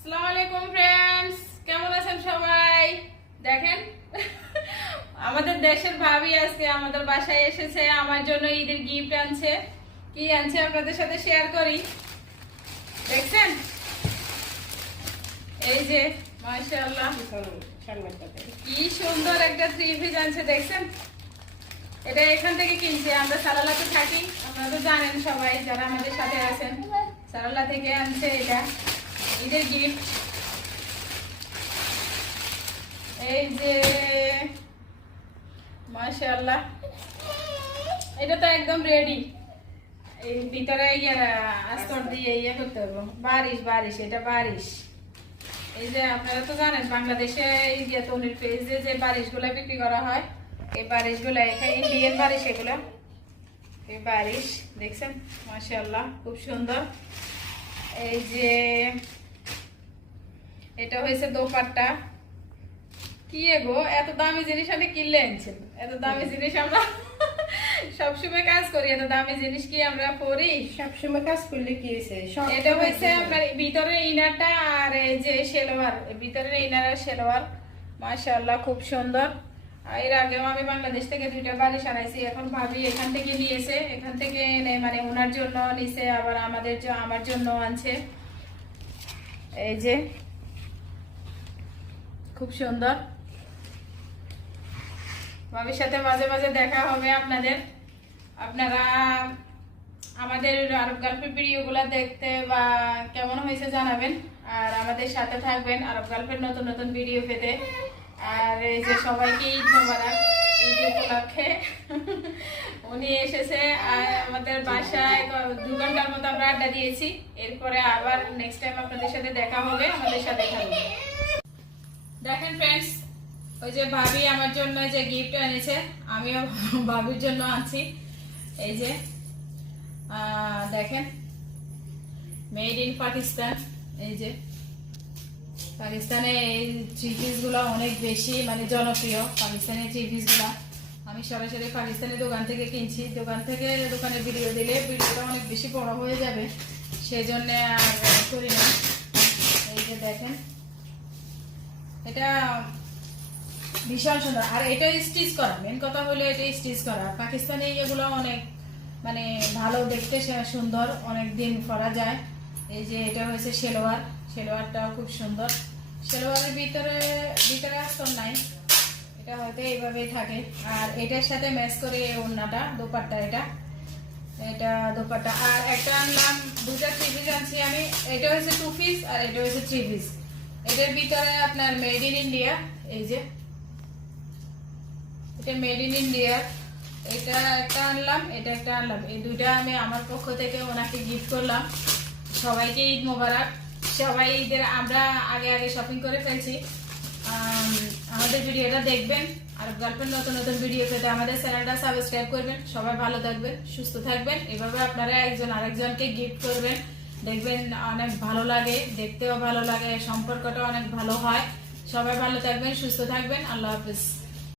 আসসালামু আলাইকুম ফ্রেন্ডস, কেমন আছেন সবাই? দেখেন আমাদের দেশের ভাবি আজকে আমাদের বাসায় এসেছে, আমার জন্য ঈদের গিফট আনছে। কি আনছে আপনাদের সাথে শেয়ার করি। দেখছেন, এই যে মাশাআল্লাহ কি সুন্দর একটা থ্রি পিস আনছে। দেখছেন, এটা এখান থেকে কিনছি, আমরা সারালাতে থাকি, আপনারা তো জানেন সবাই যারা আমাদের সাথে আছেন। সারালা থেকে আনছে এটা ঈদের গিফট। এই যে মাশাআল্লাহ, এটা তো একদম রেডি। এই ভিতরে আস্তর দিয়ে ইয়ে করতে হবে, বারিশ এটা বারিশ। এই যে আপনারা তো জানেন বাংলাদেশে এই যে তনির পেজে যে বারিশগুলো বিক্রি করা হয়, এই বারিশগুলো এখানে ইন্ডিয়ান বারিশ, এগুলো এই বারিশ। দেখছেন মাশাআল্লাহ খুব সুন্দর। এই যে এটা হয়েছে দোপাট্টা। কি গো, এত দামি জিনিস আপনি কিনলে আনছেন? এত দামি জিনিস আমরা সবসময় কাজ করি, এত দামি জিনিস কি আমরা পরি? সবসময় কাজ করলে কি হয়েছে? এটা হয়েছে আপনার ভিতরের ইনারটা আর এই যে সেলোয়ার, ভিতরের ইনার আর সেলোয়ার। মাশাআল্লাহ খুব সুন্দর। এর আগেও আমি বাংলাদেশ থেকে দুইটা বালিশ আনাইছি, এখন ভাবি এখান থেকে নিয়েছে, এখান থেকে মানে ওনার জন্য নিছে, আবার আমার জন্য আনছে। এই যে খুব সুন্দর। ভাবির সাথে মাঝে মাঝে দেখা হবে আপনাদের। আপনারা আমাদের আরব গার্লফ্রেন্ড ভিডিওগুলো দেখতে বা কেমন হয়েছে জানাবেন, আর আমাদের সাথে থাকবেন আরব গার্লফ্রেন্ড নতুন নতুন ভিডিও পেতে। আর এই যে সবাইকে ঈদ মোবারক। ঈদ উপলক্ষে উনি এসেছে, আর আমাদের বাসায় 2 ঘন্টার মতো আমরা আড্ডা দিয়েছি। এরপরে আবার নেক্সট টাইম আপনাদের সাথে দেখা হবে, আমাদের সাথে থাকবেন। দেখেন ফ্রেন্ডস, ওই যে ভাবি আমার জন্য যে গিফট এনেছে, আমিও ভাবির জন্য আনছি। এই যে দেখেন, মেড ইন পাকিস্তান। এই যে পাকিস্তানে এই থ্রি পিস গুলো অনেক বেশি মানে জনপ্রিয়। পাকিস্তানের থ্রি পিস গুলা আমি সরাসরি পাকিস্তানের দোকান থেকে কিনছি। দোকানের ভিডিও দিলে ভিডিওটা অনেক বেশি বড় হয়ে যাবে, সেই জন্য আর করি না। এই যে দেখেন, এটা ভীষণ সুন্দর। আর এটা স্টিচ করা, মেন কথা হলো এটা স্টিচ করা। পাকিস্তানি এগুলো অনেক মানে ভালো দেখতে, সুন্দর, অনেক দিন পরা যায়। এই যে এটা হয়েছে সেলোয়ারটাও খুব সুন্দর। সেলোয়ারের ভিতরে আস্তর নাই, এটা হয়তো এইভাবেই থাকে। আর এটার সাথে ম্যাচ করে ওড়নাটা, দোপাট্টা, এটা দোপাট্টা। আর একটা আনলাম, 2টা থ্রি পিস আনছি আমি। এটা হয়েছে 2 পিস আর এটা হয়েছে 3 পিস। এটার ভিতরে আপনার মেড ইন ইন্ডিয়া। এই যে এটা মেড ইন ইন্ডিয়া। এটা একটা আনলাম, এটা একটা আনলাম। এই দুইটা আমি আমার পক্ষ থেকে ওনাকে গিফট করলাম। সবাইকে ঈদ মোবারক। সবাই ঈদের আমরা আগে শপিং করে ফেলছি। আমাদের ভিডিওটা দেখবেন, আর গার্লফ্রেন্ড নতুন নতুন ভিডিও পেতে আমাদের চ্যানেলটা সাবস্ক্রাইব করবেন। সবাই ভালো থাকবেন, সুস্থ থাকবেন। এভাবে আপনারা একজন আরেকজনকে গিফট করবেন, দেখবেন অনেক ভালো লাগে, দেখতেও ভালো লাগে, সম্পর্কটা অনেক ভালো হয়। সবাই ভালো থাকবেন, সুস্থ থাকবেন। আল্লাহ হাফেজ।